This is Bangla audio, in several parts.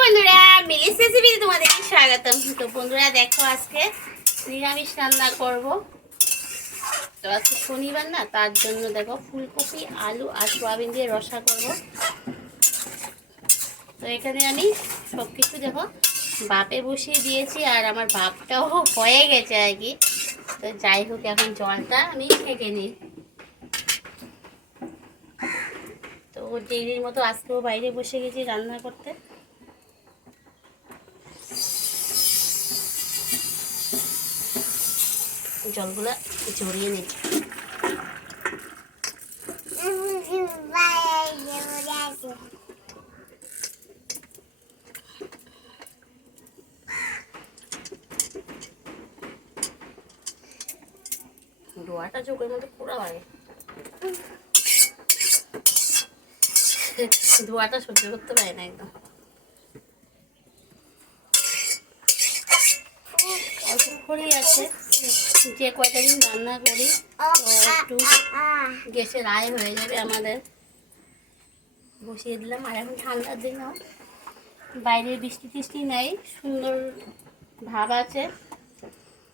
বন্ধুরা, মিলিস রেসিপিতে তোমাদেরকে স্বাগতম। তো বন্ধুরা দেখো, আজকে নিরামিষ রান্না করব। তো আজকে শনিবার না, তার জন্য দেখো ফুলকপি, আলু আর সোয়াবিন দিয়ে রসা করব। তো এখানে আমি সব কিছু দেখো ভাপে বসিয়ে দিয়েছি, আর আমার ভাপটাও হয়ে গেছে আর কি। তো যাই হোক, এখন জলটা আমি ছেঁকে নিই। তো ডেইলির মতো আজকেও বাইরে বসে গেছি রান্না করতে। জলগুলো ঝরিয়ে নিই। ধোয়াটা চোখের মধ্যে পুরো লাগে, ধোয়াটা সহ্য করতে পারে না একদম। অল্প করেই আছে, যে কয়টা দিন রান্না করি তো একটু গ্যাসের আয় হয়ে যাবে আমাদের। বসিয়ে দিলাম। আর এখন ঠান্ডার দিনও বাইরে বৃষ্টি টিষ্টি নেই, সুন্দর ভাব আছে,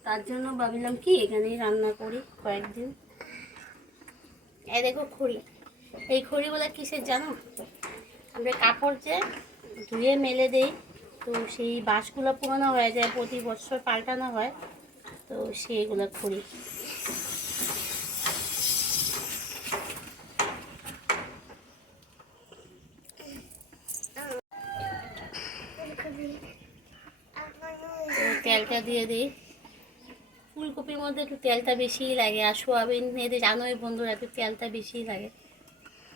তার জন্য ভাবিলাম কি এখানেই রান্না করি কয়েকদিন। এই দেখো খড়ি, এই খড়িগুলো কিসের জানো? আমরা কাপড় যে ধুয়ে মেলে দেই, তো সেই বাঁশগুলো পুরোনো হয়ে যায়, প্রতি বছর পাল্টানো হয়, তো সেইগুলো খড়ি। তেলটা দিয়ে দিই। ফুলকপির মধ্যে একটু তেলটা বেশিই লাগে, আর সোয়াবিন এতে জানোই বন্ধুরা একটু তেলটা বেশিই লাগে।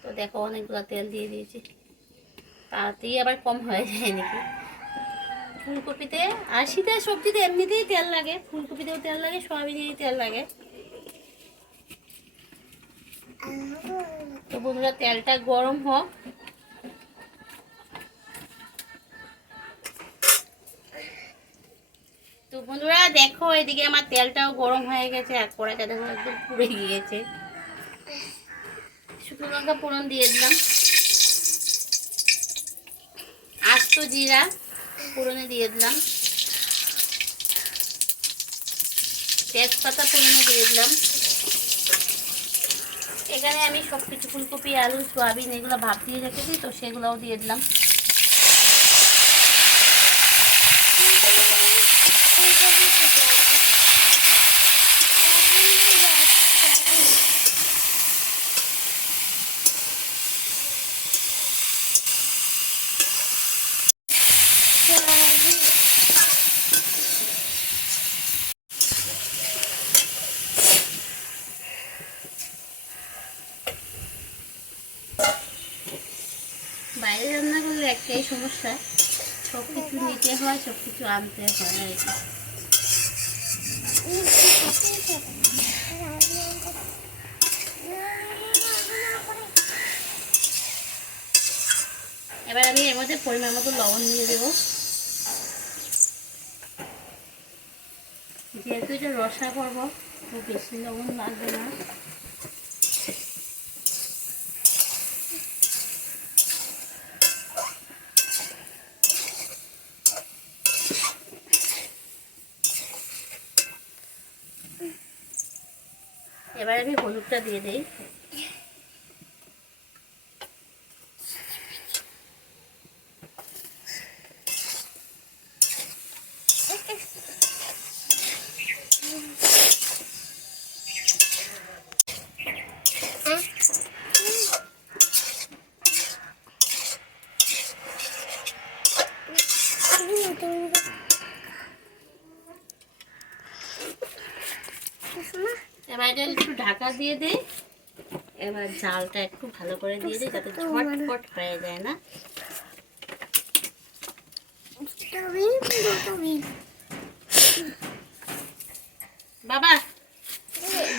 তো দেখো অনেকগুলো তেল দিয়ে দিয়েছি, তাতেই আবার কম হয়ে যায় নাকি। ফুলকপিতে আর শীতের সবজিতে এমনিতেই তেল লাগে, ফুলকপিতেও তেল লাগে, সোয়াবিনেরই তেল লাগে। তো বন্ধুরা তেলটা গরম হোক। তো বন্ধুরা দেখো, এদিকে আমার তেলটাও গরম হয়ে গেছে, আর কড়াইটা দেখো একদম পুড়ে গিয়েছে। শুকনো লঙ্কা ফোড়ন দিয়ে দিলাম, আস্ত জিরা ফোড়নে দিয়ে দিলাম, তেজপাতা ফোড়নে দিয়ে দিলাম। এখানে আমি সব কিছু ফুলকপি, আলু, সোয়াবিন এগুলো ভাপ দিয়ে রেখেছি, তো সেগুলোও দিয়ে দিলাম। বাইরে রান্না করলে একটাই সমস্যা, সব কিছু নিতে হয়, সব কিছু আনতে হয় আর কি। এবার আমি এর মধ্যে পরিমাণ মতো লবণ দিয়ে দেবো। যেহেতু এটা রসা করবো, তো বেশি লবণ লাগবে না। এবার আমি হলুদটা দিয়ে দিই। এবার এটা একটু ঢাকা দিয়ে দিই। এবার জালটা একটু ভালো করে দিয়ে দিই, যাতে ঝটপট হয়ে যায় না। বাবা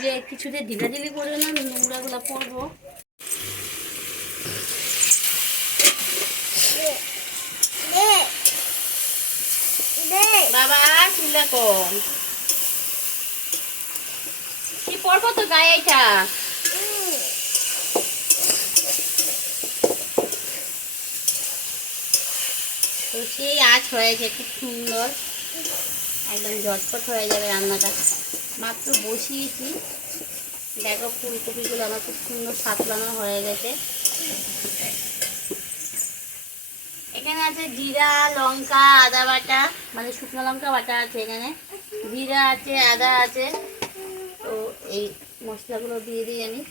যে কিছুতে ঢিলাঢিলি করবে না, নোংরা গুলা পড়বো। বাবা চুলা কম কি পড়বো তো গায়ে এটা। তো সেই আঁচ হয়েছে খুব সুন্দর, একদম ঝটপট হয়ে যাবে রান্নাটা। মাত্র বসিয়েছি, দেখো ফুলকপিগুলো আমার খুব সুন্দর সাতলানো হয়ে গেছে। এখানে আছে জিরা, লঙ্কা, আদা বাটা, মানে শুকনো লঙ্কা বাটা আছে, এখানে জিরা আছে, আদা আছে। তো এই মশলাগুলো দিয়ে দিই আমি।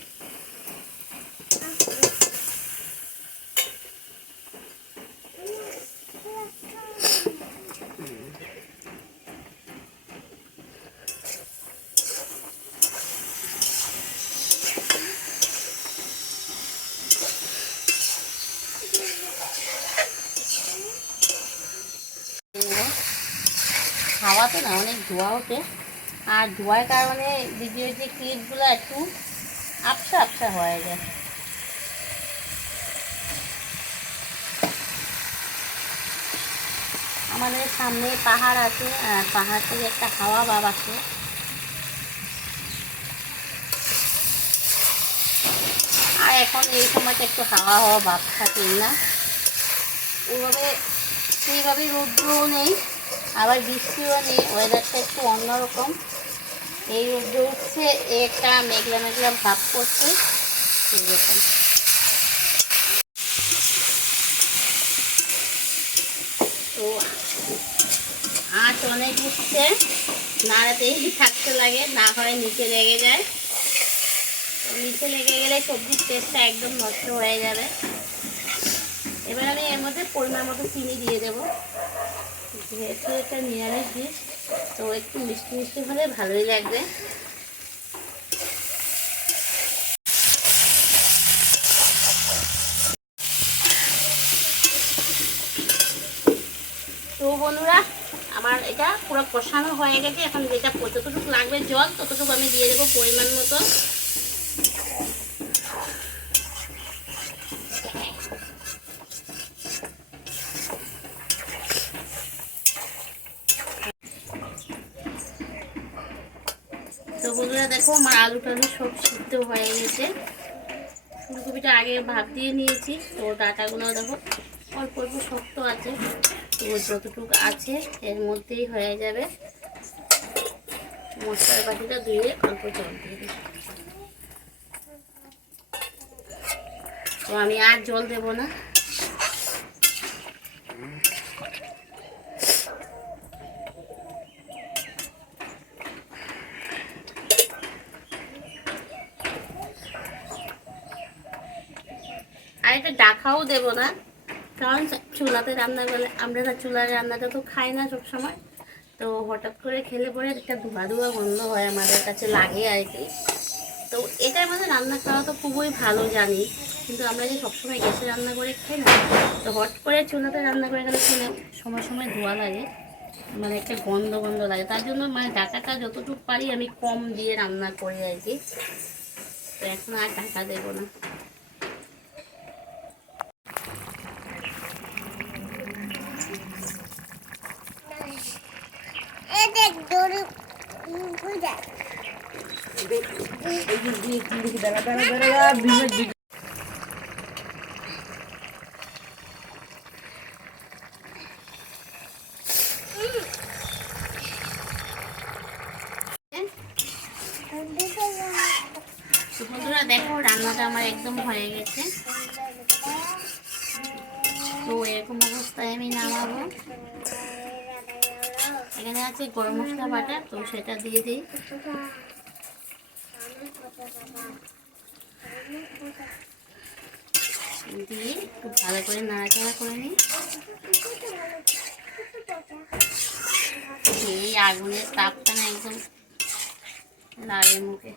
খাওয়াতে না অনেক ধোয়া ওঠে, আর ধোয়ার কারণে ভিডিওর যে ক্লিপগুলো একটু আবসা আবসা হয়ে যায়। আমাদের সামনে পাহাড় আছে, আর পাহাড় থেকে একটা হাওয়া ভাব আসে। আর এখন এই সময়টা একটু হাওয়া হাওয়া ভাব থাকেই না, ওইভাবে সেইভাবে রৌদ্রও নেই, আবার বৃষ্টিও নেই, ওয়েদারটা একটু অন্যরকম। এই রৌদ্র উঠছে, একটা মেঘলা মেঘলা ভাব করছে এরকম। তো আঁচ অনেক উঠছে, নাড়াতেই থাকতে লাগে, না হয় নিচে লেগে যায়। তো নিচে লেগে গেলে সবজির টেস্টটা একদম নষ্ট হয়ে যাবে। এবার আমি এর মধ্যে পরিমাণ মতো চিনি দিয়ে দেবো, যেহেতু একটা নিরামিষ ডিশ, তো একটু মিষ্টি মিষ্টি হলে ভালোই লাগবে। তো বন্ধুরা, আমার এটা পুরো কষানো হয়ে গেছে। এখন যেটা যতটুকু লাগবে জল, ততটুকু আমি দিয়ে দেবো পরিমাণ মতো। তো বন্ধুরা দেখো, আমার আলু টালু সব সিদ্ধ হয়ে গেছে। ফুলকপিটা আগে ভাপ দিয়ে নিয়েছি, তো ডাঁটাগুলো দেখো অল্প অল্প শক্ত আছে, তো যতটুকু আছে এর মধ্যেই হয়ে যাবে। মশলার বাটিটা ধুয়ে অল্প জল দিয়ে দিই। তো আমি আর জল দেব না। আর এটা ডাকাও দেব না, কারণ চুলাতে রান্না করলে আমরা চুলার রান্নাটা তো খাই না সবসময়, তো হঠাৎ করে খেলে পরে একটা ধোয়া ধোয়া গন্ধ হয়, আমাদের কাছে লাগে আর কি। তো এটার মধ্যে রান্না খাওয়া তো খুবই ভালো জানি, কিন্তু আমরা যে সবসময় গ্যাসে রান্না করে খাই না, তো হট করে চুলাতে রান্না করে গেলে শুনে সময় সময় ধোয়া লাগে, মানে একটা গন্ধ গন্ধ লাগে। তার জন্য মানে ডাকাটা যতটুকু পারি আমি কম দিয়ে রান্না করি আর কি। তো এখন আর ঢাকা দেবো না। বন্ধুরা দেখো, রান্নাটা আমার একদম হয়ে গেছে। তো এরকম অবস্থায় আমি নামাবো। এখানে আছে গরম মশলা বাটা, তো সেটা দিয়ে দিই। দিয়ে একটু ভালো করে নাড়াচাড়া করে নিই। এই আগুনের তাপটা না একদম লাগে মুখে।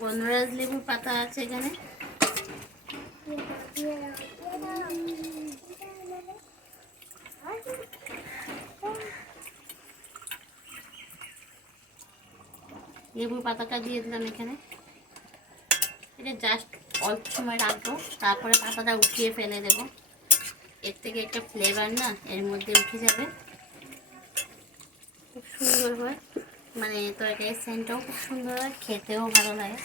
গন্ধরাজ লেবুর পাতা আছে এখানে। লেবুর পাতাটা দিয়ে দিলাম এখানে। এটা জাস্ট অল্প সময় রাখবো, তারপরে পাতাটা উঠিয়ে ফেলে দেবো। এর থেকে একটা ফ্লেভার না এর মধ্যে উঠে যাবে, খুব সুন্দর হয়। মানে তরকারির সেন্টটাও খুব সুন্দর হয়, খেতেও ভালো লাগে।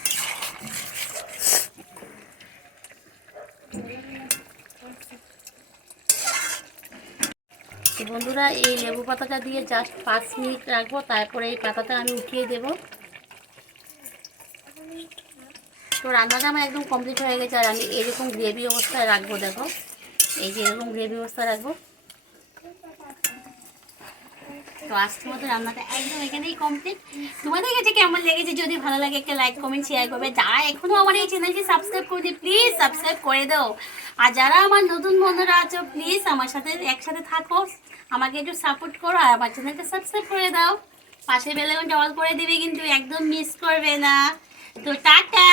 বন্ধুরা এই লেবু পাতাটা দিয়ে জাস্ট 5 মিনিট রাখবো, তারপরে এই পাতাটা আমি উঠিয়ে দেব। তো রান্নাটা আমার একদম কমপ্লিট হয়ে গেছে। আর আমি এরকম গ্রেভি অবস্থায় রাখবো, দেখো এই যে এরকম গ্রেভি অবস্থায় রাখবো। তো আজকের মতো রান্নাটা একদম এখানেই কমপ্লিট। তোমাদের কাছে কেমন লেগেছে যদি ভালো লাগে একটা লাইক কমেন্ট শেয়ার করবে। যারা এখনো আমার এই চ্যানেলটি সাবস্ক্রাইব করে দিই প্লিজ সাবস্ক্রাইব করে দাও। আর যারা আমার নতুন বন্ধুরা আছো প্লিজ আমার সাথে একসাথে থাকো, আমাকে একটু সাপোর্ট করো আর আমার চ্যানেলটা সাবস্ক্রাইব করে দাও। পাশে বেল আইকনটা অল করে দিবে কিন্তু একদম মিস করবে না। তো টাটা।